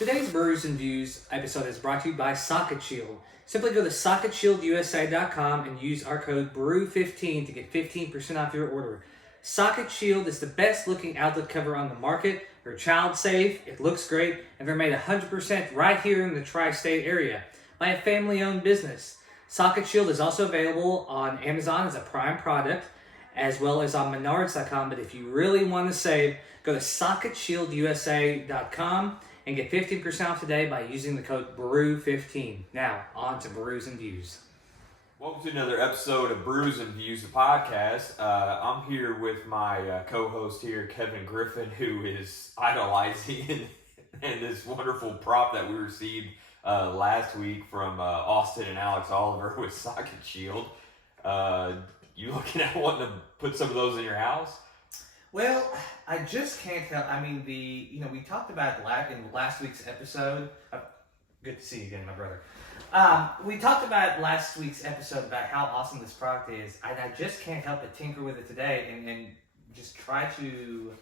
Today's Brews and Views episode is brought to you by Socket Shield. Simply go to SocketShieldUSA.com and use our code BREW15 to get 15% off your order. Socket Shield is the best looking outlet cover on the market. They're child safe, it looks great, and they're made 100% right here in the tri-state area by a family owned business. Socket Shield is also available on Amazon as a Prime product, as well as on Menards.com. But if you really want to save, go to SocketShieldUSA.com and get 15% off today by using the code BREW15. Now, on to Brews and Views. Welcome to another episode of Brews and Views, the podcast. I'm here with my co-host here, Kevin Griffin, who is idolizing and this wonderful prop that we received last week from Austin and Alex Oliver with Socket Shield. You looking at wanting to put some of those in your house? Well, I just can't help. I mean, we talked about in last week's episode. Good to see you again, my brother. We talked about last week's episode about how awesome this product is, and I just can't help but tinker with it today and just try to,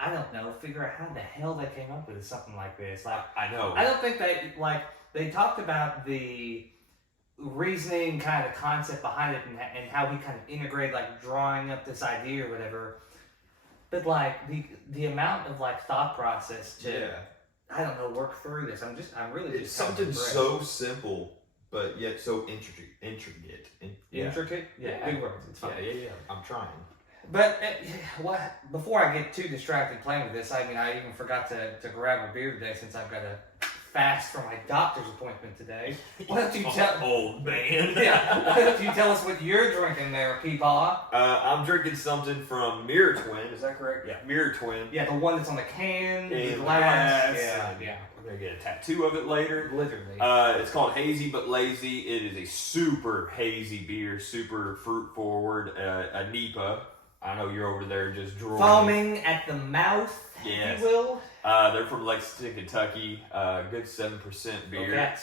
I don't know, figure out how the hell they came up with something like this. Like, I know. I don't think they talked about the reasoning, kind of concept behind it, and how he kind of integrated, like, drawing up this idea or whatever. But like the amount of like thought process to I don't know work through this. I'm really just it's something so simple but yet so intricate. Intricate? Yeah. Big words. It's fine. Yeah. I'm trying. But before I get too distracted playing with this, I mean, I even forgot to grab a beer today since I've got to fast for my doctor's appointment today. Why don't you tell old man? Why don't you tell us what you're drinking there, Peepaw? I'm drinking something from Mirror Twin. Is that correct? Yeah, Mirror Twin. Yeah, the one that's on the can, the glass. Yeah. We're gonna get a tattoo of it later. Literally. It's called Hazy But Lazy. It is a super hazy beer, super fruit forward. A NEPA. I know you're over there just drooling. Foaming at the mouth, yes. if you will. They're from Lexington, Kentucky. Good 7% beer. Okay.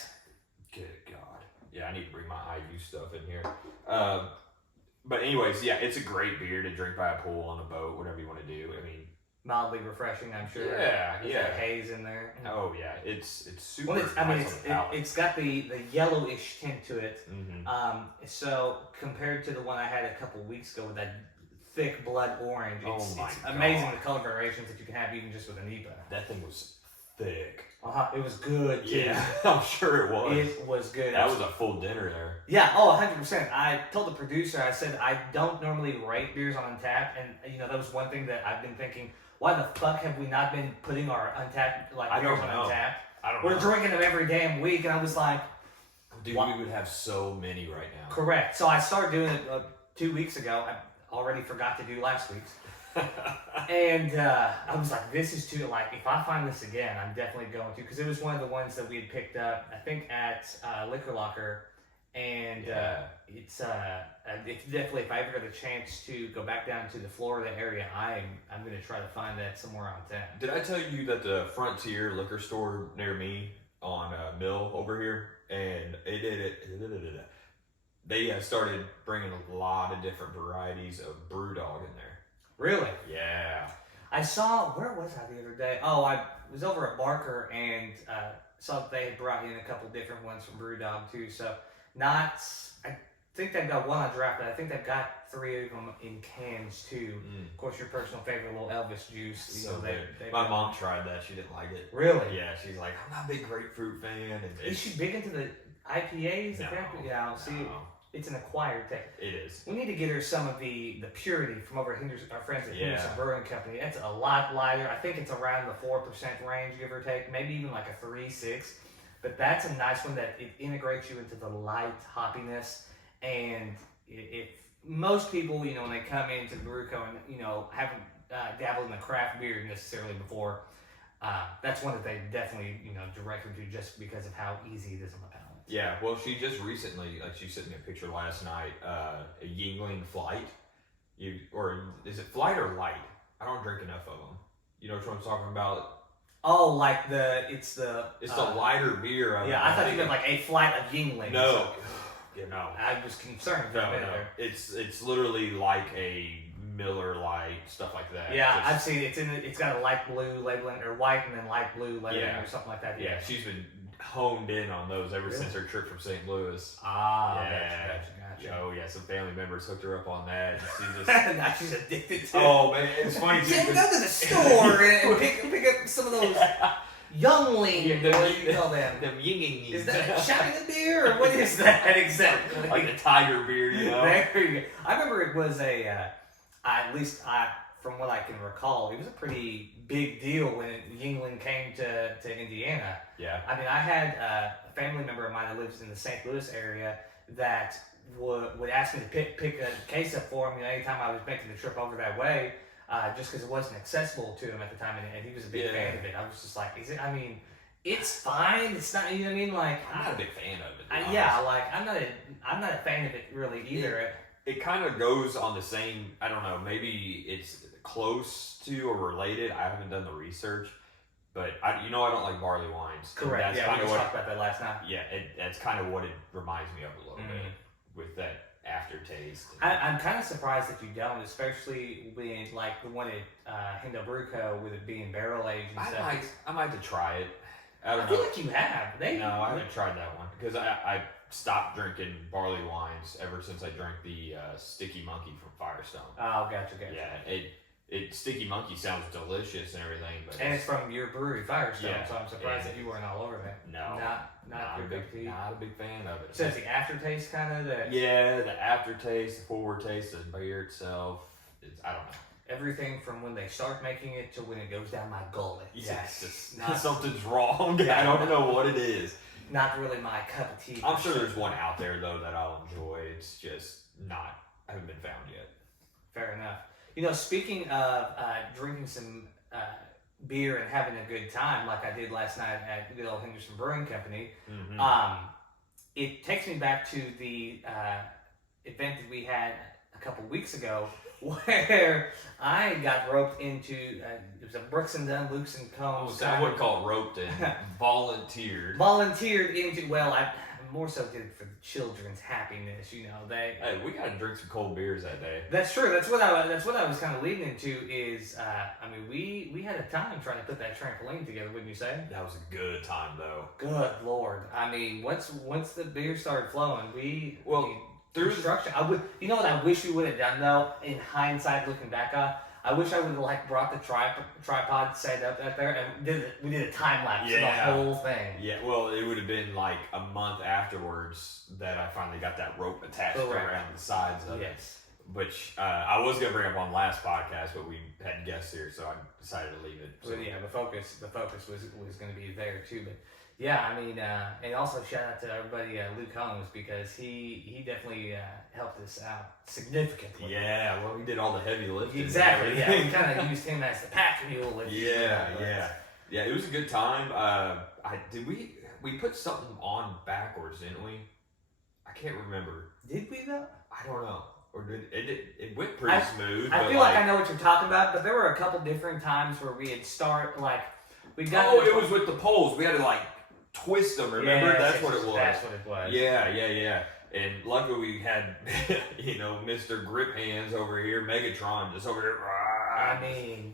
Good God. Yeah, I need to bring my IU stuff in here. But anyways, yeah, it's a great beer to drink by a pool, on a boat, whatever you want to do. I mean, mildly refreshing, I'm sure. Yeah. There's haze in there. Oh yeah, it's super. Well, it's got the yellowish tint to it. Mm-hmm. So compared to the one I had a couple weeks ago with that thick blood orange, it's amazing the color variations that you can have even just with a NEPA. That thing was thick. It was good too. Yeah, I'm sure it was. It was good. That was a full dinner there. Yeah, 100%. I told the producer, I said, I don't normally rate beers on Untappd, and that was one thing that I've been thinking, why the fuck have we not been putting our Untappd beers on Untappd? We're drinking them every damn week, and I was like, dude, we would have so many right now. Correct. So I started doing it 2 weeks ago. I already forgot to do last week's. And I was like, this is too, like, if I find this again, I'm definitely going to, because it was one of the ones that we had picked up, I think, at Liquor Locker, and it's definitely, if I ever get a chance to go back down to the Florida area, I'm going to try to find that somewhere on town. Did I tell you that the Frontier liquor store near me on Mill over here, and they started bringing a lot of different varieties of BrewDog in there. Really? Yeah. I saw, where was I the other day? Oh, I was over at Barker and saw that they had brought in a couple different ones from BrewDog too. So I think they've got one on draft, but I think they've got 3 of them in cans too. Of course, your personal favorite, little Elvis juice. My mom tried that. She didn't like it. Really? Yeah. She's like, I'm not a big grapefruit fan. And is she big into the IPAs? No. Yeah. See, it's an acquired thing. It is. We need to get her some of the purity from over our friends at Henderson Brewing Company. That's a lot lighter. I think it's around the 4% range, give or take. Maybe even like a 3.6. But that's a nice one that it integrates you into the light hoppiness. And if most people, when they come into the brew co and, haven't dabbled in the craft beer necessarily before, that's one that they definitely, direct them to just because of how easy it is on the palate. Yeah, well, she just recently, like, she sent me a picture last night, a Yingling Flight. Or is it Flight or Light? I don't drink enough of them. You know what I'm talking about? Oh, like it's the lighter beer. I thought you meant like a flight of Yingling. No. I was concerned. No. It's literally like a Miller Lite, stuff like that. Yeah, I've seen it. It's got a light blue labeling, or white and then light blue labeling, or something like that. Yeah, she's been honed in on those ever since her trip from St. Louis. Ah, yeah. Gotcha. Oh yeah, some family members hooked her up on that. And she just now she's addicted to it. Oh man, it's funny too. She would go to the store and pick up some of those younglings. What do you call them? Them yinging. Is that China beer or what is that exactly? Like a tiger beer, you know? There you go. I remember it was at least from what I can recall, it was a pretty big deal when Yuengling came to Indiana. Yeah. I mean, I had a family member of mine that lives in the St. Louis area that would ask me to pick a case up for him, anytime I was making the trip over that way, just because it wasn't accessible to him at the time, and he was a big fan of it. I was just like, it's fine. It's not, you know what I mean? Like, I'm not a big fan of it. I'm not a fan of it really either. It kind of goes on the same, I don't know, maybe it's close to or related. I haven't done the research, but I don't like barley wines. Correct. That's We talked about that last night. Yeah, that's kind of what it reminds me of a little bit with that aftertaste. I'm kind of surprised that you don't, especially when like the one at Hendo Brew Co. with it being barrel aged and stuff. I might have to try it. I don't feel know. like you have. No, I haven't tried that one because I stopped drinking barley wines ever since I drank the Sticky Monkey from Firestone. Oh, gotcha. Yeah, it Sticky Monkey sounds delicious and everything, but it's from your brewery, Firestone. Yeah, so I'm surprised that you weren't all over that. No, not a big fan of it. So it's the aftertaste kind of that. Yeah, the aftertaste, the forward taste, the beer itself. I don't know. Everything from when they start making it to when it goes down my gullet. Yes, something's wrong. I don't know what it is. Not really my cup of tea. I'm sure there's one out there though that I'll enjoy. It's just haven't been found yet. Fair enough. Speaking of drinking some beer and having a good time, like I did last night at good old Henderson Brewing Company, it takes me back to the event that we had a couple weeks ago, where I got roped into. It was a Brooks and Dunn, Luke's and Combs. I wouldn't call it roped in. Volunteered. Volunteered into. Well, I more so did it for the children's happiness. Hey, we got to drink some cold beers that day. That's true. That's what I was kind of leading into. Is we had a time trying to put that trampoline together. Wouldn't you say? That was a good time though. Good Lord. Once the beer started flowing, through construction. What I wish we would have done though, in hindsight, looking back on, I wish I would have brought the tripod set up there and we did a time lapse of the whole thing. Yeah, well, it would have been like a month afterwards that I finally got that rope attached around the sides of it. Which I was gonna bring up on last podcast, but we had guests here, so I decided to leave it. So. Well, yeah, the focus was going to be there too, but. Yeah, and also shout out to everybody, Luke Holmes, because he definitely helped us out significantly. Yeah, well, we did all the heavy lifting. Exactly, yeah. We kind of used him as the pack mule. Yeah, it was a good time. We put something on backwards, didn't we? I can't remember. Did we though? I don't know. Or did it went pretty smooth. I feel like I know what you're talking about, but there were a couple different times where we had it was with the poles. We had to twist them, remember? That's what it was. That's what it was. Yeah. And luckily we had, Mr. Grip Hands over here, Megatron, just over here.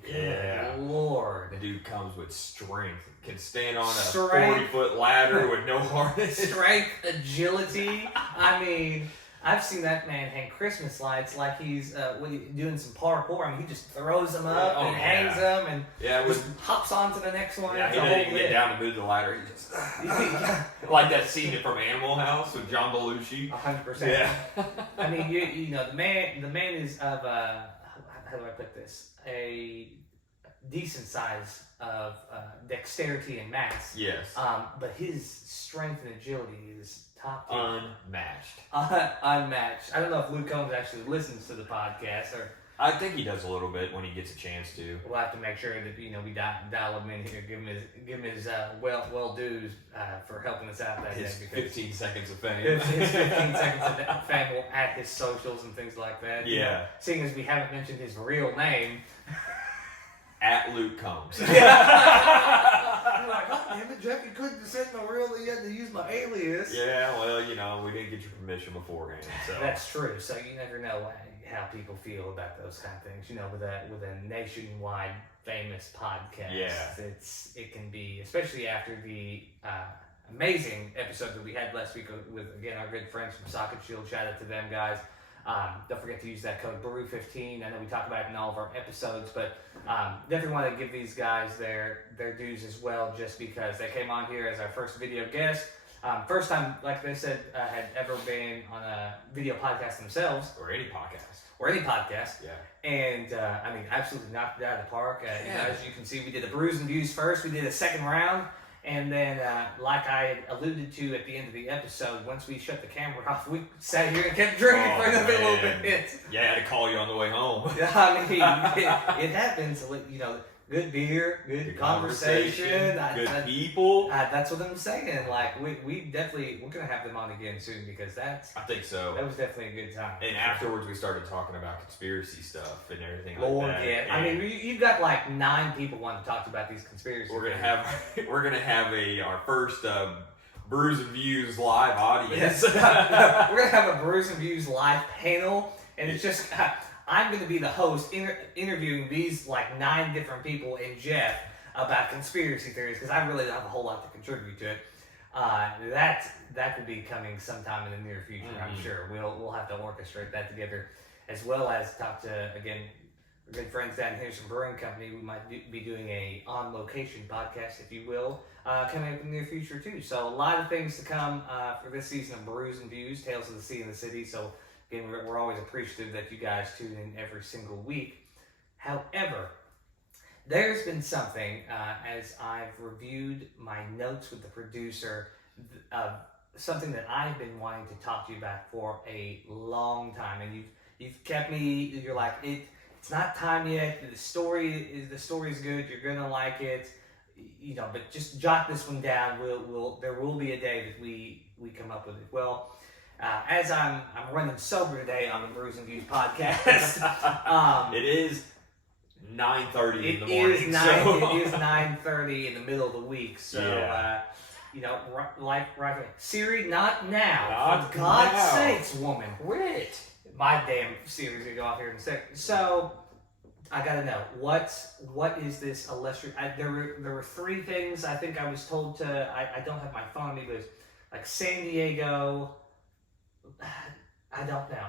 Good Lord. The dude comes with strength. Can stand on a Strength. 40-foot ladder with no harness. Strength, agility. I've seen that man hang Christmas lights like he's doing some parkour. He just throws them up and hangs them and just hops on to the next one. Yeah, he didn't get down to move the ladder. He just like that scene from Animal House with John Belushi. 100%. Yeah. The man is of how do I put this? A decent size of dexterity and mass. Yes. But his strength and agility is top tier. Unmatched. Unmatched. I don't know if Luke Combs actually listens to the podcast, or I think he does a little bit when he gets a chance to. We'll have to make sure that we dial him in here, give him his well dues for helping us out that his day. 15 seconds of fame. His 15 seconds of fame at his socials and things like that. Yeah. Seeing as we haven't mentioned his real name. At Luke Combs. Yeah. You're like, oh damn it, Jeff, you couldn't have said my real name, you had to use my alias. Yeah, well, we didn't get your permission beforehand. So That's true. So you never know how people feel about those kind of things. With a nationwide famous podcast, Yeah. it can be, especially after the amazing episode that we had last week with again our good friends from Socket Shield. Shout out to them guys. Don't forget to use that code Brew15. I know we talk about it in all of our episodes, but definitely want to give these guys their dues as well, just because they came on here as our first video guest. First time, like they said, had ever been on a video podcast themselves. or any podcast. Yeah. And, absolutely knocked it out of the park. As you can see, we did the Brews and Views first. We did a second round. And then, like I had alluded to at the end of the episode, once we shut the camera off, we sat here and kept drinking for another little bit. Yeah, I had to call you on the way home. It happens. Good beer, good conversation, good people. That's what I'm saying. Like we're gonna have them on again soon, because I think so. that was definitely a good time. And afterwards, we started talking about conspiracy stuff and everything Lord, like that. yeah. You've got like 9 people wanting to talk about these conspiracies. We're gonna have our first Brews and Views live audience. We're gonna have a Brews and Views live panel, and it's just I'm gonna be the host interviewing these like 9 different people and Jeff about conspiracy theories, because I really don't have a whole lot to contribute to it. That will be coming sometime in the near future. Mm-hmm. I'm sure we'll have to orchestrate that together, as well as talk to again our good friends down here from Brewing Company. We might be doing a on location podcast, if you will, coming up in the near future too. So a lot of things to come for this season of Brews and Views, Tales of the Sea and the City. So again, we're always appreciative that you guys tune in every single week. However, there's been something, as I've reviewed my notes with the producer, something that I've been wanting to talk to you about for a long time, and you've kept me. You're like, it's not time yet. The story's good. You're gonna like it, But just jot this one down. There will be a day that we come up with it. Well, as I'm running sober today on the Brews and Views podcast, it is 9:30 in the morning. It is 9:30 in the middle of the week. So, right away. Siri, not now. Not For God's now. sakes, woman. Quit. My damn Siri's gonna go off here in a second. So, I gotta know what is this illustrious? There were 3 things I think I was told to. I don't have my phone on me, but it was like San Diego. I don't know.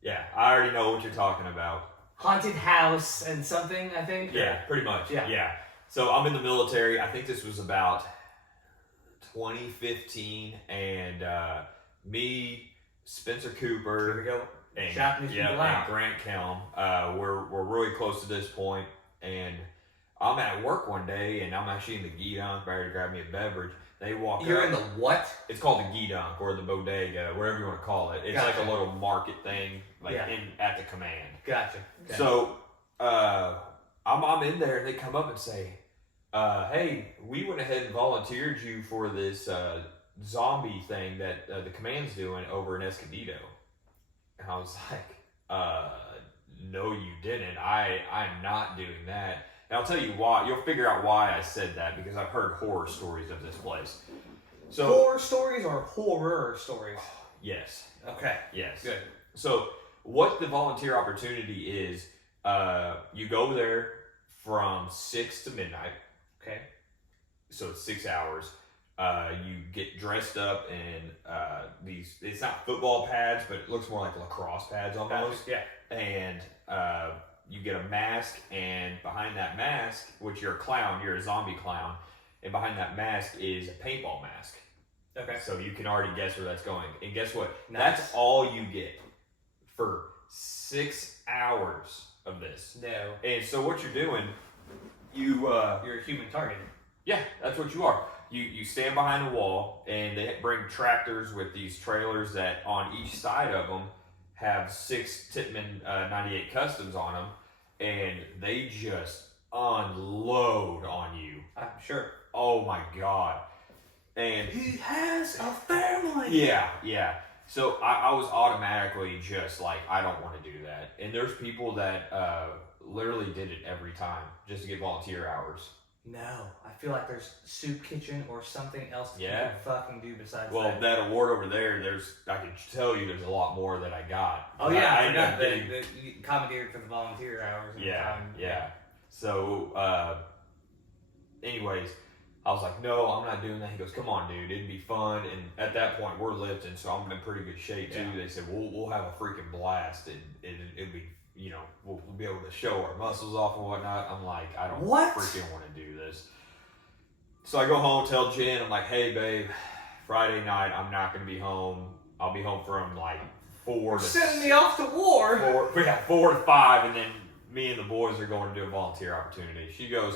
Yeah, I already know what you're talking about. Haunted house and something, I think. Yeah, pretty much. Yeah. So I'm in the military. I think this was about 2015, and me, Spencer Cooper, Here we go. and, Shouting these people out. and Grant Kelm, we're really close to this point, and I'm at work one day, and I'm actually in the Gidon, ready to grab me a beverage. They walk You're up. in the what? It's called the Gidon, or the bodega, whatever you want to call it. It's Gotcha. like a little market thing, Yeah. at the command. Gotcha. So I'm in there, and they come up and say, hey, we went ahead and volunteered you for this zombie thing that the command's doing over in Escondido. And I was like, no, you didn't. I'm not doing that. And I'll tell you why. You'll figure out why I said that, because I've heard horror stories of this place. So Horror stories or horror stories? yes. Okay. Yes. Good. So what the volunteer opportunity is, you go there from 6 to midnight. Okay. So it's 6 hours. You get dressed up in these, it's not football pads, but it looks more like lacrosse pads almost. Yeah. And you get a mask, and behind that mask, which you're a clown, you're a zombie clown, and behind that mask is a paintball mask. Okay. So you can already guess where that's going. And guess what? Nice. That's all you get for 6 hours of this. No. And so what you're doing, you're Yeah, that's what you are. You stand behind the wall, and they bring tractors with these trailers that on each side of them have 6 Tippmann 98 Customs on them, and they just unload on you. I'm sure. Oh my God. And He has a family. yeah. So I was automatically just like, I don't want to do that. And there's people that literally did it every time just to get volunteer hours. No, I feel like there's soup kitchen or something else that you Yeah. can fucking do besides Well, that. that award over there, I can tell you there's a lot more that I got. Oh yeah, I ended up forgot that you commandeered for the volunteer hours. And time. Yeah. So, anyways, I was like, no, I'm not doing that. He goes, come on, dude, it'd be fun. And at that point, we're lifting, so I'm in pretty good shape too. Yeah. They said, we'll have a freaking blast, and it'd be, we'll be able to show our muscles off and whatnot. I'm like, I don't freaking want to do this. So I go home, tell Jen, I'm like, hey, babe, Friday night, I'm not going to be home. I'll be home from like 4 to... Sending me off to war. 4 to 5, and then me and the boys are going to do a volunteer opportunity. She goes,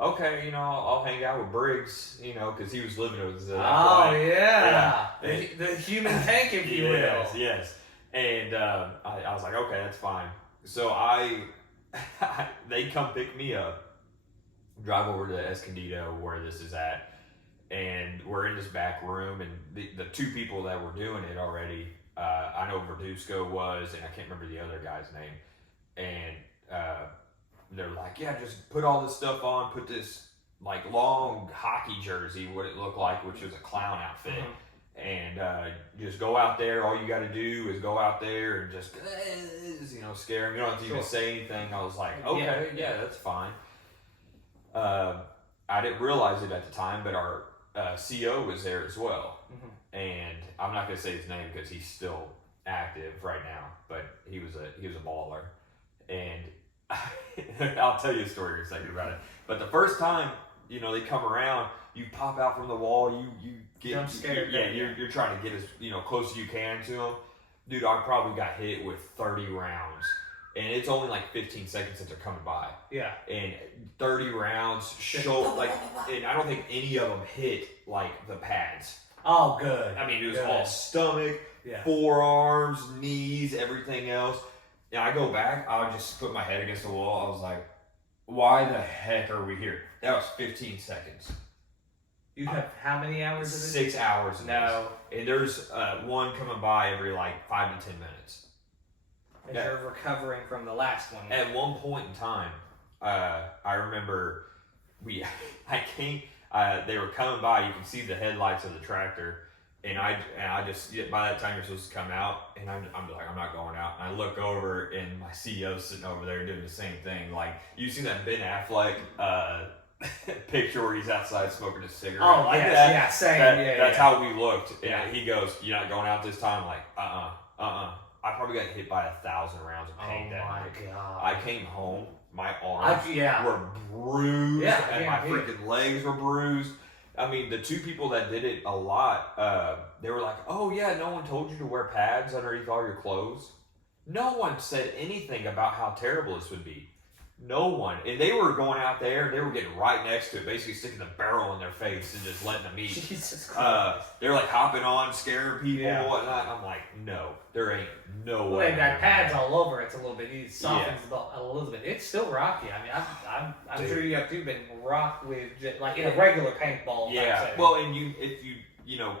okay, I'll hang out with Briggs, because he was living with us at that point. Yeah. Yeah. The human tank, if you will. Yes. And I was like, okay, that's fine. So they come pick me up, drive over to Escondido where this is at, and we're in this back room, and the two people that were doing it already, I know Verduzco was, and I can't remember the other guy's name, and they're like, yeah, just put all this stuff on, put this like long hockey jersey, what it looked like, which was a clown outfit. And just go out there. All you got to do is go out there and just, scare them. You don't have to even say anything. I was like, okay, yeah, that's fine. I didn't realize it at the time, but our CO was there as well. And I'm not going to say his name because he's still active right now, but he was a baller. And I'll tell you a story in a second about it. But the first time, they come around, you pop out from the wall, you get... I'm scared. You're trying to get as, close as you can to them. Dude, I probably got hit with 30 rounds. And it's only like 15 seconds that they're coming by. Yeah. And 30 rounds and I don't think any of them hit, like, the pads. Oh, good. I mean, it was all stomach, Yeah. forearms, knees, everything else. And I go back, I just put my head against the wall. I was like, why the heck are we here? That was 15 seconds. You have how many hours of this? 6 hours of No. this. And there's one coming by every like 5 to 10 minutes. As you're recovering from the last one. At one point in time, I remember they were coming by, you can see the headlights of the tractor, and I just, by that time you're supposed to come out, and I'm like, I'm not going out. And I look over, and my CEO's sitting over there doing the same thing. Like, you see that Ben Affleck picture where he's outside smoking a cigarette? Oh, like yes, that. yeah, same. That's how we looked. And Yeah. he goes, you're not going out this time? I'm like, I probably got hit by 1,000 rounds of paint that night. Oh, my God. I came home, my arms Yeah. were bruised, Yeah, and my freaking legs were bruised. I mean, the two people that did it a lot, they were like, oh yeah, no one told you to wear pads underneath all your clothes. No one said anything about how terrible this would be. No one. And they were going out there, and they were getting right next to it, basically sticking the barrel in their face and just letting them eat. Jesus Christ. They're like hopping on, scaring people Yeah. and whatnot. I'm like, no, there ain't no Well, way. they've got pads all over. It's a little bit. It softens a little bit. It's still rocky. I mean, I'm sure you have too been rocked with like in a regular paintball. Yeah. Well, and if you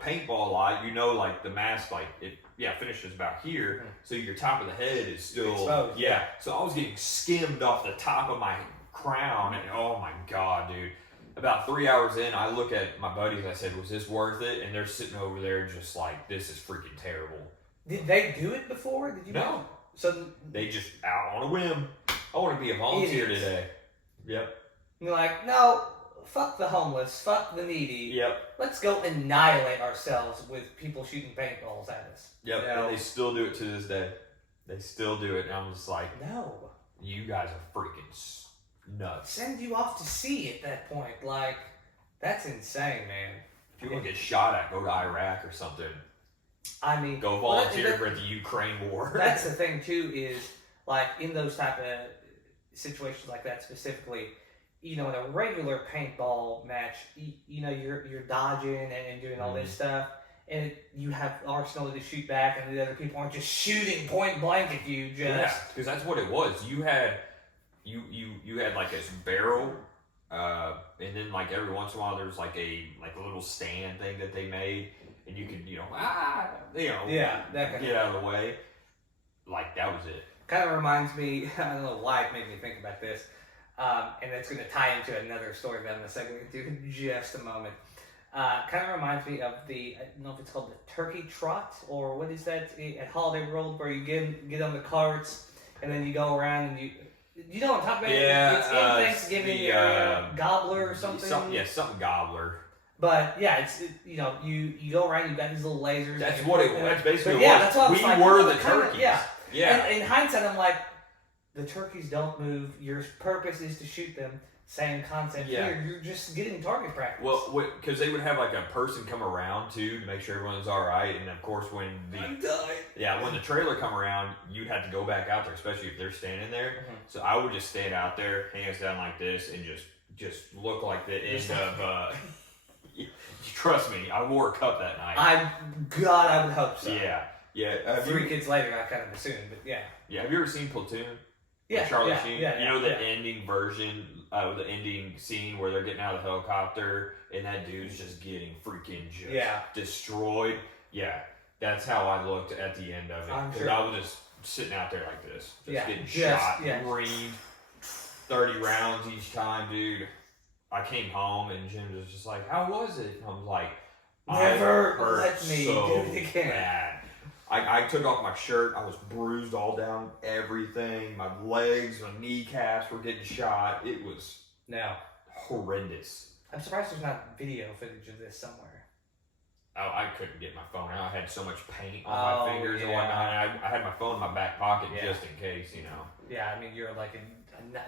paintball a lot, like the mask, like it finishes about here, so your top of the head is still exposed. Yeah. So I was getting skimmed off the top of my crown, and oh my God, dude. About 3 hours in, I look at my buddies. I said, "Was this worth it?" And they're sitting over there, just like, "This is freaking terrible." Did they do it before? Did you? No. So They just out on a whim. I want to be a volunteer Idiots. today. Yep. you're like, no, fuck the homeless, fuck the needy. Yep. Let's go annihilate ourselves with people shooting paintballs at us. Yep. You know? And they still do it to this day. They still do it, and I'm just like, No. you guys are freaking nuts. Send you off to sea at that point. Like, that's insane, man. If you want to get shot at, go to Iraq or something. I mean, Go volunteer for the Ukraine war. That's the thing too, is like in those type of situations like that specifically, in a regular paintball match, you're dodging and doing all this stuff, and you have arsenal to shoot back, and the other people aren't just shooting point blank at you. Because that's what it was. You had you had like this barrel, and then like every once in a while there's like a little stand thing that they made, and you could that get out of the way. Like that was it. kind of reminds me. I don't know why it made me think about this. And it's going to tie into another story that I'm going to segue into in just a moment. Kind of reminds me of I don't know if it's called the turkey trot, or what is that at Holiday World, where you get on the carts and then you go around and you know what I'm talking about? Yeah, it's in Thanksgiving gobbler or something. Something gobbler. But yeah, you go around, you got these little lasers. That's basically yeah, what that's what I was we like, were the turkeys. Yeah. And in hindsight, I'm like, the turkeys don't move. Your purpose is to shoot them. Same concept here. You're just getting target practice. Well, because they would have like a person come around too to make sure everyone's all right, and of course when the trailer come around, you'd have to go back out there, especially if they're standing there. Mm-hmm. So I would just stand out there, hands down like this, and just look like the end of. Trust me, I wore a cup that night. I would hope so. Yeah. 3 kids later, I kind of assumed, but yeah. Yeah, have you ever seen Platoon? Yeah, Charlie Sheen. You know the ending version, the ending scene where they're getting out of the helicopter and that dude's just getting freaking destroyed. Yeah, that's how I looked at the end of it, because I was just sitting out there like this, getting shot, reamed, 30 rounds each time, dude. I came home and Jim was just like, "How was it?" And I was like, "Never let me so do it again." Bad. I took off my shirt. I was bruised all down everything. My legs, my kneecaps were getting shot. It was horrendous. I'm surprised there's not video footage of this somewhere. Oh, I couldn't get my phone out. I had so much paint on my fingers and whatnot. And I had my phone in my back pocket just in case, Yeah, I mean, you're like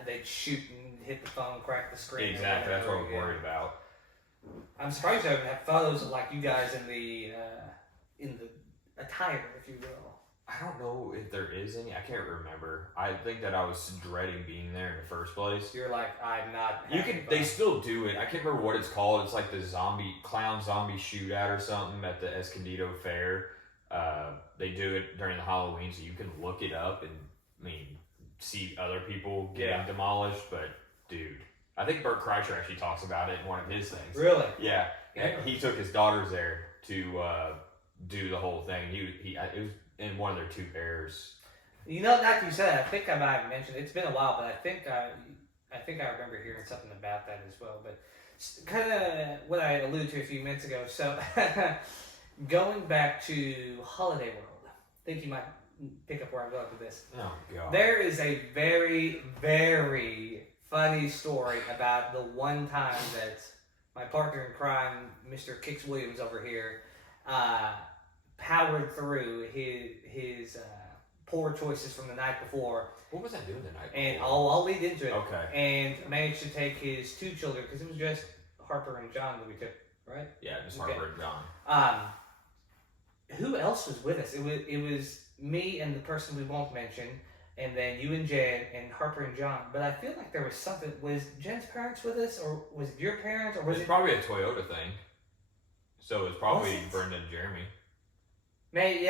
they'd shoot and hit the phone, crack the screen. Exactly, that's what I was worried about. I'm surprised you haven't had photos of like you guys in the attire, if you will. I don't know if there is any. I can't remember. I think that I was dreading being there in the first place. You're like, I'm not. They still do it. I can't remember what it's called. It's like the clown zombie shootout or something at the Escondido Fair. They do it during the Halloween, so you can look it up and see other people getting demolished. But dude, I think Bert Kreischer actually talks about it in one of his things. Really? Yeah. He took his daughters there to do the whole thing. It was in one of their 2 pairs. Now that you said that, I think I might have mentioned it's been a while, but I think I remember hearing something about that as well. But kind of what I alluded to a few minutes ago. So going back to Holiday World, I think you might pick up where I'm going with this. Oh God! There is a very, very funny story about the one time that my partner in crime, Mr. Kix Williams over here, powered through his poor choices from the night before. What was I doing the night before? And I'll lead into it. Okay. And managed to take his 2 children, because it was just Harper and John that we took, right? Yeah, just Harper and John. Who else was with us? It was me and the person we won't mention, and then you and Jen and Harper and John. But I feel like there was something. Was Jen's parents with us, or was it your parents, or was it probably a Toyota thing? So it was probably Brenda and Jeremy. Maybe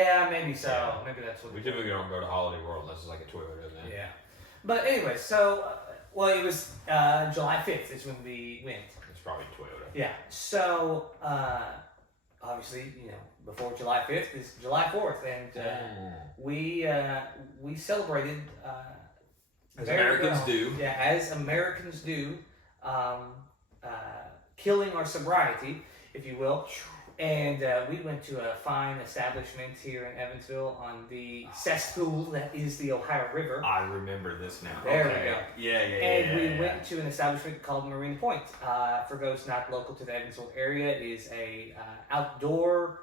so. Yeah. Maybe that's what. We typically don't go to Holiday World unless it's like a Toyota event. Yeah. But anyway, so it was July 5th is when we went. It's probably Toyota. Yeah. So obviously, before July 5th is July 4th, and we celebrated as Americans do. Yeah, as Americans do, killing our sobriety, if you will. And we went to a fine establishment here in Evansville on the cesspool that is the Ohio River. I remember this now. There we go. Yeah. And we went to an establishment called Marina Point. For those not local to the Evansville area, it is a outdoor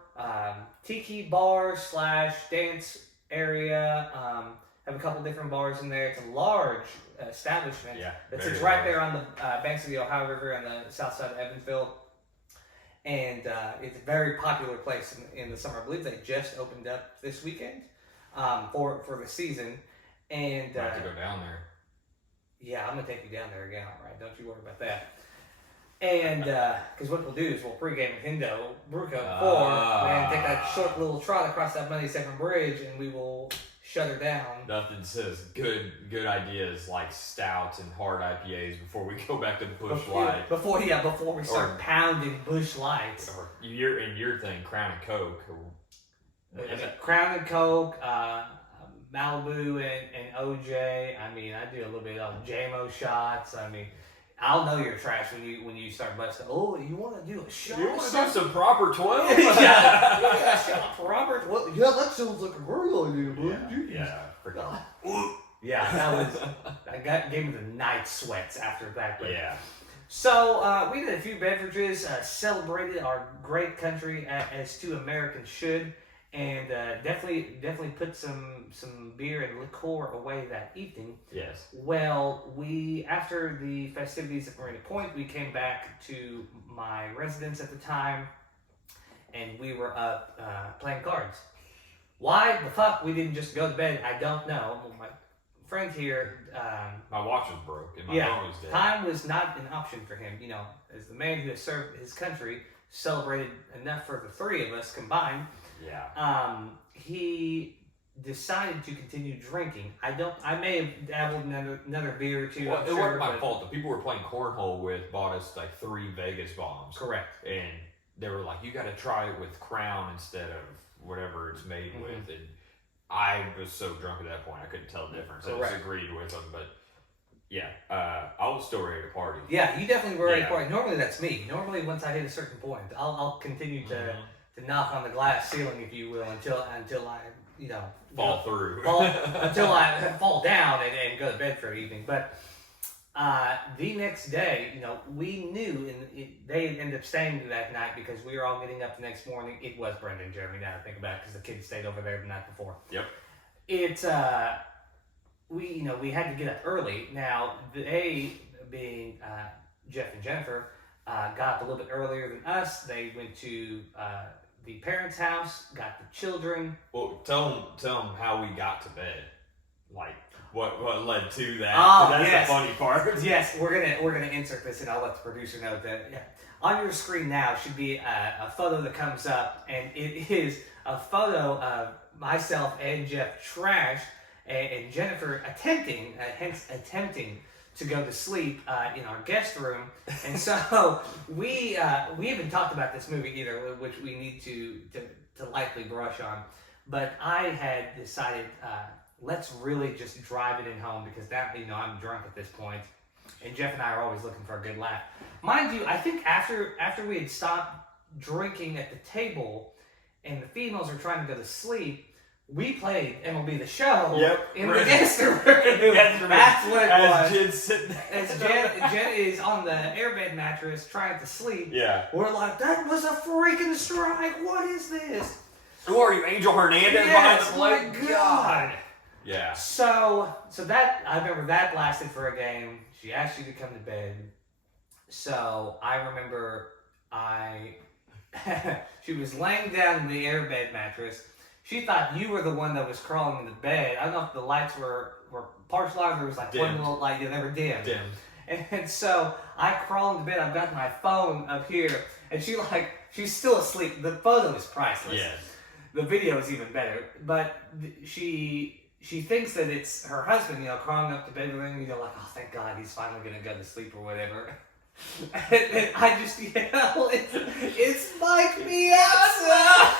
tiki bar / dance area. Have a couple different bars in there. It's a large establishment that sits right there on the banks of the Ohio River on the south side of Evansville. And it's a very popular place in the summer. I believe they just opened up this weekend for the season. And I have to go down there. Yeah, I'm going to take you down there again, all right? Don't you worry about that. And because what we'll do is we'll pregame with Hindo Brewco before and take that short little trot across that Money Second Bridge, and we will shut her down. Nothing says good ideas like stouts and hard IPAs before we go back to the Busch Light. Before we start pounding Busch Lights. Or your thing, Crown and Coke. Crown and Coke, Malibu and OJ. I mean, I do a little bit of JMO shots. I mean, I'll know you're trash when you start busting. Oh, you want to do a shot? You want to do some proper 12? yeah, shot for Robert. Well, yeah, that sounds like a great idea, bud. Yeah, forgot. Yeah, gave me the night sweats after that. But. Yeah. So we did a few beverages, celebrated our great country as two Americans should, and definitely put some beer and liqueur away that evening. Yes. Well, after the festivities at Marina Point, we came back to my residence at the time, and we were up playing cards. Why the fuck we didn't just go to bed, I don't know. My friend here, my watch was broke and my phone was dead. Time was not an option for him. You know, as the man who has served his country, celebrated enough for the three of us combined. Yeah. He decided to continue drinking. I may have dabbled in another beer or two. Well, it wasn't my fault. The people we're playing cornhole with bought us like 3 Vegas bombs. Correct. And they were like, you got to try it with Crown instead of whatever it's made with. And I was so drunk at that point, I couldn't tell the difference. I just agreed with them, but yeah, I was still ready to party. Yeah, you definitely were ready to party. Normally that's me. Normally once I hit a certain point, I'll continue to knock on the glass ceiling, if you will, until I fall through, until I fall down and go to bed for the evening. But the next day, we knew, and they ended up staying that night because we were all getting up the next morning. It was Brenda and Jeremy, now to think about it, because the kids stayed over there the night before. Yep. It's we had to get up early. Now they, being Jeff and Jennifer, got up a little bit earlier than us. They went to the parents' house, got the children. Well, tell them how we got to bed, like. What led to that? Oh, that's yes. the funny part. Yes, we're gonna insert this, and I'll let the producer know that. Yeah. On your screen now should be a photo that comes up, and it is a photo of myself and Jeff trash, and Jennifer attempting to go to sleep in our guest room. And so we haven't talked about this movie either, which we need to lightly brush on. But I had decided. Let's really just drive it in home, because I'm drunk at this point, and Jeff and I are always looking for a good laugh. Mind you, I think after we had stopped drinking at the table, and the females were trying to go to sleep, we played MLB The Show in the guest room. That's what it was. Jen's sitting there. As Jen is on the airbed mattress trying to sleep. Yeah. We're like, that was a freaking strike. What is this? Who are you, Angel Hernandez behind the plate? My God. Yeah. So that, I remember that lasted for a game. She asked you to come to bed. So I remember she was laying down in the airbed mattress. She thought you were the one that was crawling into bed. I don't know if the lights were partial out, or there was like dimmed. One little light, they were dim. Dim. And so I crawl into bed. I've got my phone up here, and she's still asleep. The photo is priceless. Yes. The video is even better. But she thinks that it's her husband, crawling up to bed with her, like, oh, thank God, he's finally going to go to sleep or whatever. And I just yell, it's Mike Piazza!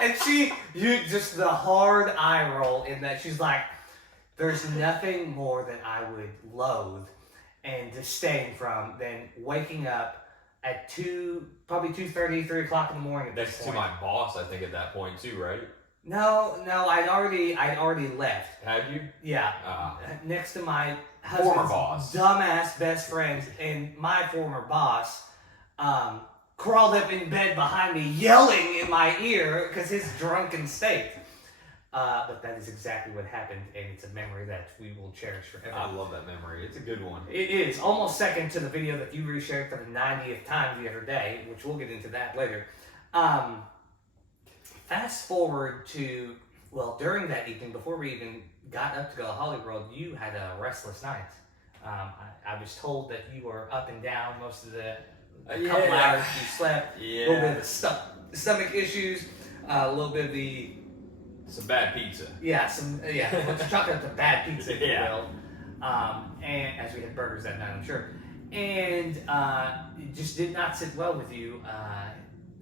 And just the hard eye roll in that. She's like, there's nothing more that I would loathe and disdain from than waking up at probably 2:30, 3 o'clock in the morning at this Next point. to my boss, I think, at that point too, right? No, I'd already left. Had you? Yeah, next to my Former husband's boss. dumbass best friends, and my former boss crawled up in bed behind me, yelling in my ear because his drunken state. But that is exactly what happened, and it's a memory that we will cherish forever. I love that memory. It's a good one. It is almost second to the video that you reshared for the 90th time the other day, which we'll get into that later. Fast forward to, during that evening, before we even got up to go to Hollywood, you had a restless night. I was told that you were up and down most of the couple hours you slept. Yeah. A little bit of the stomach issues, a little bit of the... Some bad pizza. Let's chalk it up to bad pizza, if you Yeah. will. And as we had burgers that night, I'm sure. And it just did not sit well with you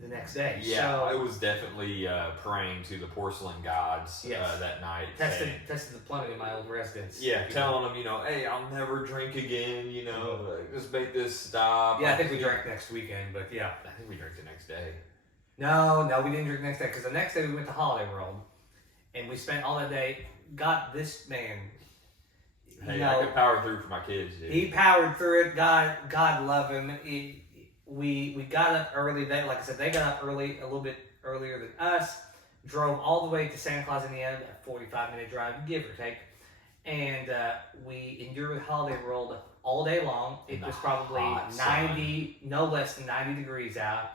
the next day. Yeah, so, I was definitely praying to the porcelain gods Yes. that night. tested saying, the plumbing in my old residence. yeah, telling them, hey, I'll never drink again, like, just make this stop. Yeah, I think we drank next weekend, but yeah. I think we drank the next day. No, we didn't drink the next day because the next day we went to Holiday World, and we spent all that day. Got this man. Hey, I could power through for my kids, dude. He powered through it. God love him. We got up early. Like I said, they got up early, a little bit earlier than us. Drove all the way to Santa Claus, Indiana, a 45-minute drive, give or take. And we endured Holiday World all day long. It was probably 90, no less than 90 degrees out.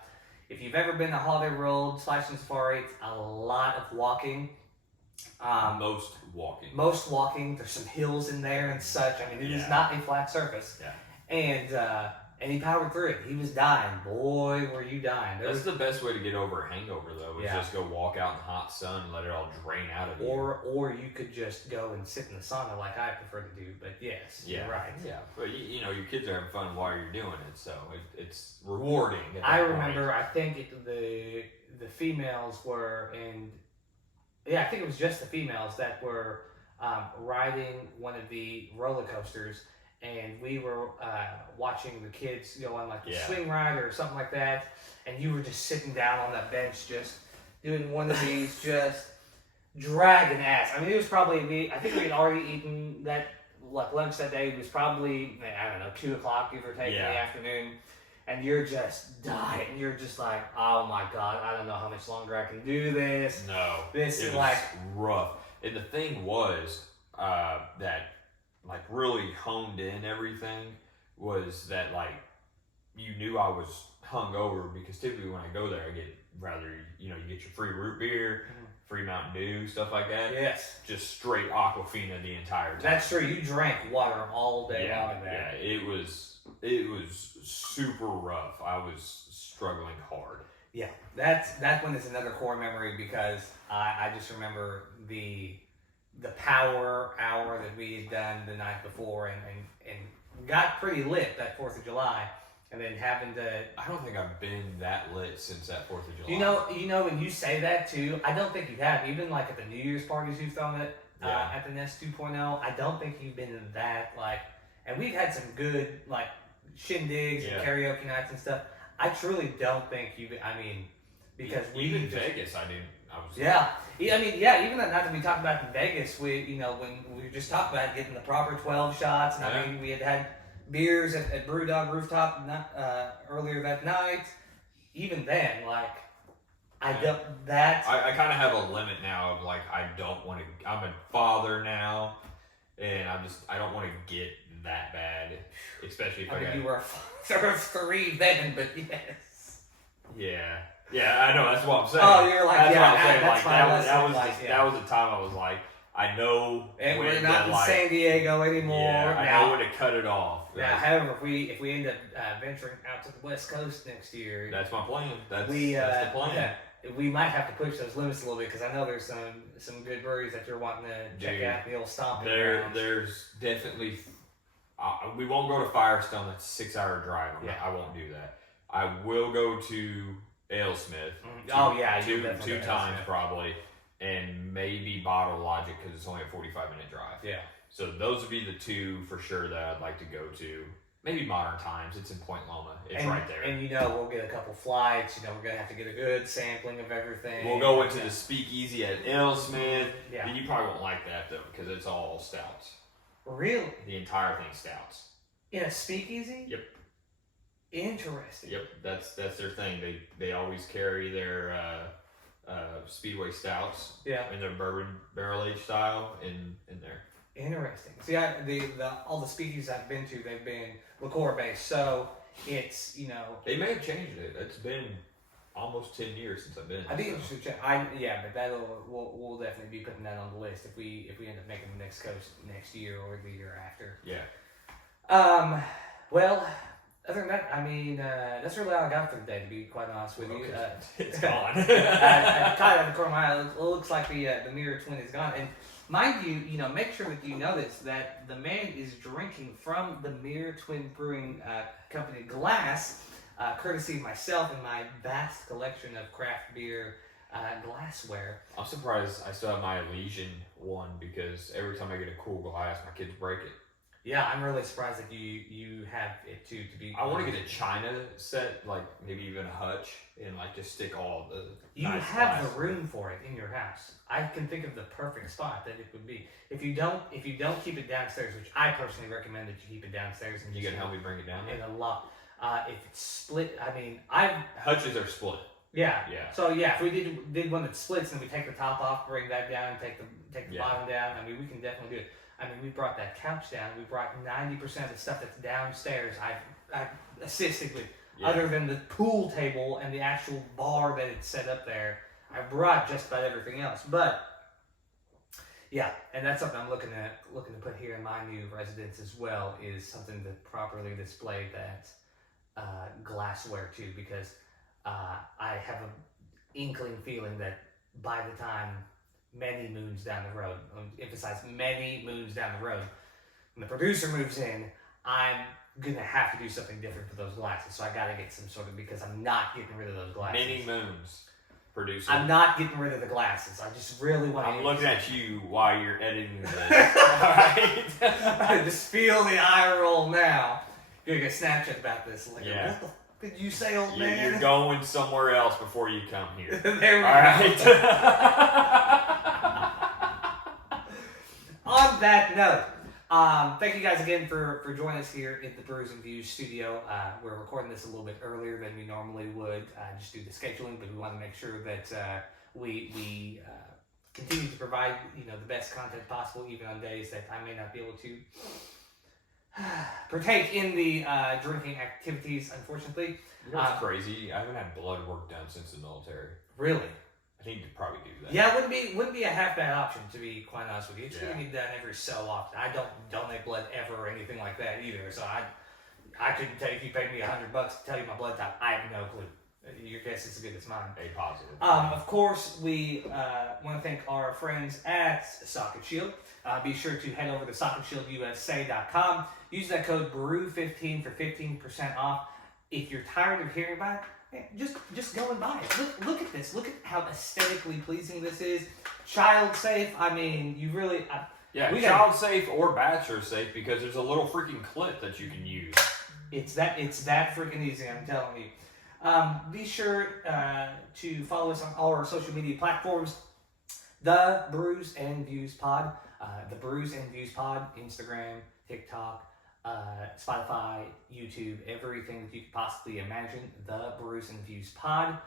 If you've ever been to Holiday World / Safari, it's a lot of walking. Most walking. There's some hills in there and such. I mean, it is not a flat surface. Yeah. And he powered through it. He was dying. Boy, were you dying. That's the best way to get over a hangover, though, is just go walk out in the hot sun and let it all drain out of you. Or you could just go and sit in the sauna like I prefer to do. But yes, you're right. Yeah, but your kids are having fun while you're doing it, so it's rewarding. I remember, I think the females were I think it was just the females that were riding one of the roller coasters, and we were watching the kids go on like a swing ride or something like that, and you were just sitting down on that bench just doing one of these, just dragging ass. I mean, it was probably, I think we had already eaten that lunch that day. It was probably, 2 o'clock, give or take, in the afternoon. And you're just dying. You're just like, oh my God, I don't know how much longer I can do this. No. This is like rough. And the thing was that like really honed in everything was that like you knew I was hungover, because typically when I go there I get you get your free root beer, free Mountain Dew, stuff like that. Yes. Just straight Aquafina the entire time. That's true. You drank water all day long in there. Yeah, it was super rough. I was struggling hard. Yeah, that one is another core memory, because I just remember the power hour that we had done the night before and got pretty lit that 4th of July, and then having to. I don't think I've been that lit since that 4th of July. You know, when you say that too, I don't think you have. Even like at the New Year's parties you've thrown it at the Nest 2.0, I don't think you've been in that like. And we've had some good like shindigs and karaoke nights and stuff. I truly don't think because even Vegas, I didn't. I was even that night that we talked about in Vegas, when we were just talking about getting the proper 12 shots, and we had beers at Brewdog Rooftop earlier that night. Even then, like I kind of have a limit now of like I don't want to. I'm a father now, and I don't want to get that bad, especially if you were a father of 3 then, but yes. Yeah, I know, that's what I'm saying. Oh, you're like, that's that was the time I was like, I know. And we're not in San Diego anymore. Yeah, I know when to cut it off. Yeah. However, if we end up venturing out to the West Coast next year, that's my plan. That's the plan. Yeah, we might have to push those limits a little bit, because I know there's some good breweries that you're wanting to check out, the old stomping grounds. There's definitely. We won't go to Firestone. That's a 6-hour drive. I won't do that. I will go to Alesmith. Two times probably, and maybe Bottle Logic, because it's only a 45-minute drive. Yeah. So those would be the 2 for sure that I'd like to go to. Maybe Modern Times. It's in Point Loma. It's right there. And we'll get a couple flights. We're gonna have to get a good sampling of everything. We'll go into the Speakeasy at Alesmith. Yeah. You probably won't like that though, because it's all stouts. Really? The entire thing stouts. In a speakeasy? Yep. Interesting. Yep, that's their thing. They always carry their Speedway stouts. Yeah. In their bourbon barrel aged style in there. Interesting. See, all the speakeasies I've been to, they've been liqueur based, so it's They may have changed it. It's been almost 10 years since I've been. I think it's check. But we'll definitely be putting that on the list if we end up making the next coast next year or the year after. Yeah. Well, other than that, that's really all I got for today, to be quite honest with you. It's gone. I caught it out of the corner of my eye. It looks like the Mirror Twin is gone. And mind you, make sure that you know this, that the man is drinking from the Mirror Twin Brewing Company glass courtesy of myself and my vast collection of craft beer glassware. I'm surprised I still have my Elysian one because every time I get a cool glass, my kids break it. Yeah, I'm really surprised that you have it too. To be, I want to get a China set, like maybe even a hutch, and like just stick all the. You nice have glass the room for it in your house. I can think of the perfect spot that it would be. If you don't keep it downstairs, which I personally recommend that you keep it downstairs, and You gonna help me bring it down? in a lot. If it's split, I mean, I've Hutches are split. yeah. Yeah. So yeah, if we did one that splits and we take the top off, bring that down, and take the bottom down. I mean, we can definitely do it. I mean, we brought that couch down. We brought 90% of the stuff that's downstairs. I've assisted with, other than the pool table and the actual bar that it's set up there. I brought just about everything else. But yeah, and that's something I'm looking to put here in my new residence as well. Is something to properly display that glassware too, because I have an inkling feeling that by the time many moons down the road, emphasize many moons down the road, when the producer moves in, I'm gonna have to do something different for those glasses. So I gotta get some sort of, because I'm not getting rid of those glasses. Many moons, producer. I'm not getting rid of the glasses. I just really want to. I'm looking at you while you're editing this. Alright? I just feel the eye roll now. You're gonna get Snapchat about this. Like, Yeah. what the did you say, old man? You're going somewhere else before you come here. There we Alright? go. On that note, thank you guys again for joining us here at the Brews Views studio. We're recording this a little bit earlier than we normally would, just due to scheduling, but we want to make sure that we continue to provide the best content possible, even on days that I may not be able to partake in the drinking activities, unfortunately. You know what's crazy? I haven't had blood work done since the military. Really? I need to probably do that. Yeah, wouldn't be a half bad option, to be quite honest with you. It's Yeah. gonna be done every so often. I don't donate blood ever or anything like that either. So I couldn't tell you if you paid me $100 to tell you my blood type. I have no clue. Your guess is as good as mine. A positive. Of course, we want to thank our friends at Socket Shield. Be sure to head over to SocketShieldUSA.com. Use that code BREW15 for 15% off. If you're tired of hearing about it, just go and buy it. Look at this. Look at how aesthetically pleasing this is. Child safe. I mean, you really. Child safe or bachelor safe, because there's a little freaking clip that you can use. It's that freaking easy. I'm telling you. Be sure to follow us on all our social media platforms. The Brews and Views Pod. The Brews and Views Pod. Instagram, TikTok, Spotify, YouTube, everything that you could possibly imagine. The Brews and Views Pod.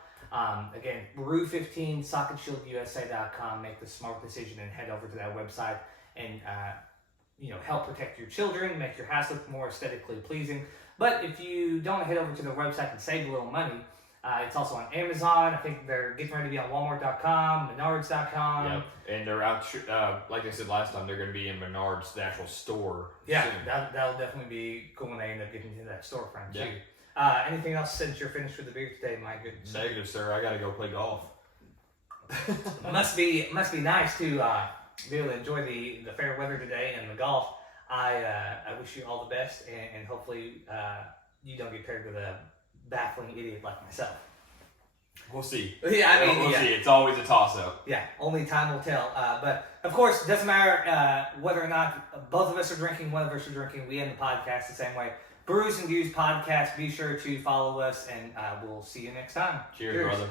Again, Brew15, SocketShieldUSA.com. Make the smart decision and head over to that website and help protect your children, make your house look more aesthetically pleasing. But if you don't head over to the website and save a little money, it's also on Amazon. I think they're getting ready to be on Walmart.com, Menards.com. Yep. And they're out, like I said last time, they're going to be in Menards, the actual store. Yeah, soon. that'll definitely be cool when they end up getting into that storefront Yeah. too. Anything else since you're finished with the beer today, my goodness? Negative, sir. I got to go play golf. must be nice to be able to enjoy the fair weather today and the golf. I wish you all the best, and hopefully you don't get paired with a baffling idiot like myself. We'll see. Yeah, We'll see. It's always a toss-up. Yeah, only time will tell. But of course, it doesn't matter whether or not both of us are drinking, one of us are drinking. We end the podcast the same way. Brews and Views Podcast. Be sure to follow us, and we'll see you next time. Cheers, brother.